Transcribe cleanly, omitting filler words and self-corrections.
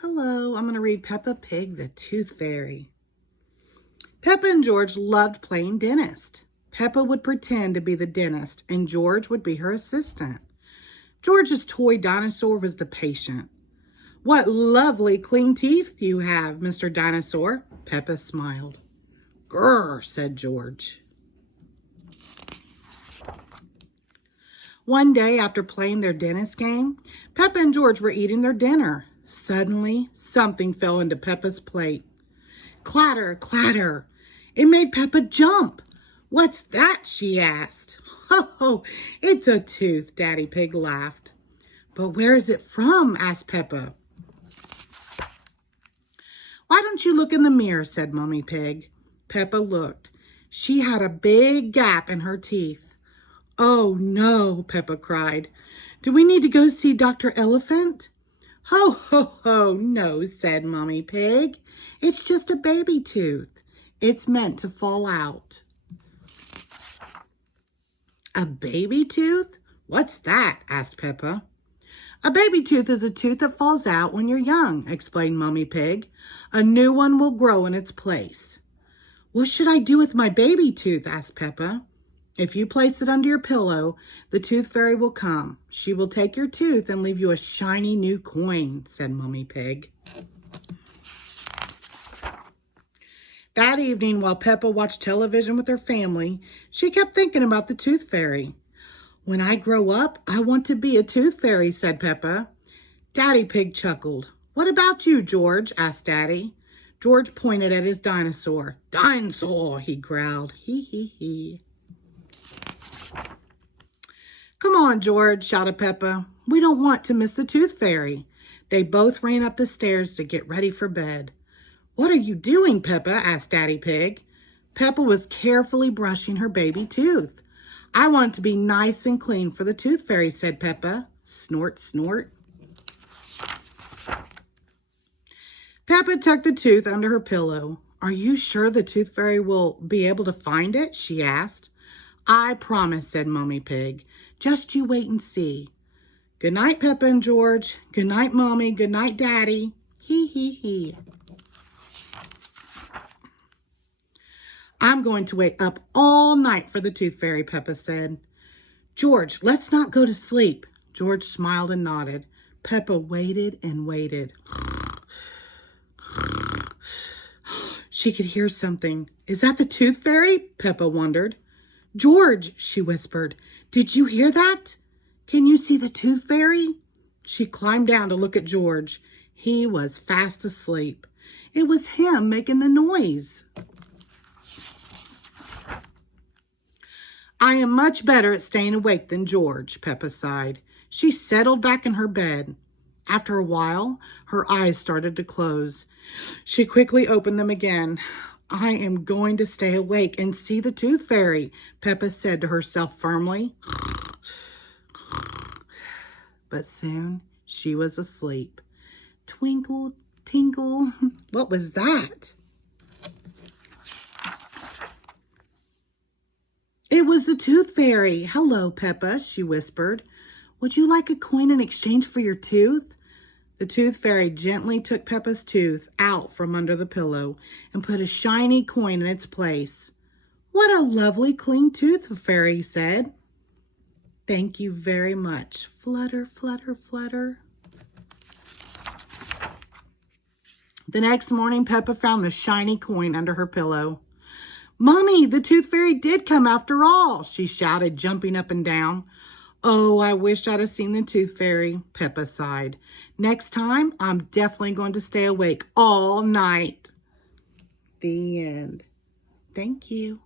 Hello, I'm going to read Peppa Pig, the Tooth Fairy. Peppa and George loved playing dentist. Peppa would pretend to be the dentist, and George would be her assistant. George's toy dinosaur was the patient. "What lovely clean teeth you have, Mr. Dinosaur," Peppa smiled. "Grrr," said George. One day, after playing their dentist game, Peppa and George were eating their dinner. Suddenly, something fell into Peppa's plate. Clatter, clatter. It made Peppa jump. "What's that?" she asked. "Oh, it's a tooth," Daddy Pig laughed. "But where is it from?" asked Peppa. "Why don't you look in the mirror?" said Mummy Pig. Peppa looked. She had a big gap in her teeth. "Oh no," Peppa cried. "Do we need to go see Dr. Elephant?" "Ho, ho, ho, no," said Mummy Pig. "It's just a baby tooth. It's meant to fall out." "A baby tooth? What's that?" asked Peppa. "A baby tooth is a tooth that falls out when you're young," explained Mummy Pig. "A new one will grow in its place." "What should I do with my baby tooth?" asked Peppa. "If you place it under your pillow, the Tooth Fairy will come. She will take your tooth and leave you a shiny new coin," said Mummy Pig. That evening, while Peppa watched television with her family, she kept thinking about the Tooth Fairy. "When I grow up, I want to be a Tooth Fairy," said Peppa. Daddy Pig chuckled. "What about you, George?" asked Daddy. George pointed at his dinosaur. "Dinosaur," he growled. Hee hee hee. "Come on, George," shouted Peppa. "We don't want to miss the Tooth Fairy." They both ran up the stairs to get ready for bed. "What are you doing, Peppa?" asked Daddy Pig. Peppa was carefully brushing her baby tooth. "I want it to be nice and clean for the Tooth Fairy," said Peppa. Snort, snort. Peppa tucked the tooth under her pillow. "Are you sure the Tooth Fairy will be able to find it?" she asked. "I promise," said Mummy Pig. "Just you wait and see." "Good night, Peppa and George. Good night, Mommy. Good night, Daddy. Hee hee hee. "I'm going to wait up all night for the Tooth Fairy," Peppa said. "George, let's not go to sleep." George smiled and nodded. Peppa waited and waited. She could hear something. "Is that the Tooth Fairy?" Peppa wondered. "George," she whispered, "did you hear that? Can you see the Tooth Fairy?" She climbed down to look at George. He was fast asleep. It was him making the noise. "I am much better at staying awake than George," Peppa sighed. She settled back in her bed. After a while, her eyes started to close. She quickly opened them again. "I am going to stay awake and see the Tooth Fairy," Peppa said to herself firmly. But soon she was asleep. Twinkle, tinkle. What was that? It was the Tooth Fairy. "Hello, Peppa," she whispered. "Would you like a coin in exchange for your tooth?" The Tooth Fairy gently took Peppa's tooth out from under the pillow and put a shiny coin in its place. "What a lovely clean tooth," the fairy said. "Thank you very much. Flutter, flutter, flutter." The next morning, Peppa found the shiny coin under her pillow. "Mommy, the Tooth Fairy did come after all," she shouted, jumping up and down. "Oh, I wish I'd have seen the Tooth Fairy," Peppa sighed. "Next time, I'm definitely going to stay awake all night." The end. Thank you.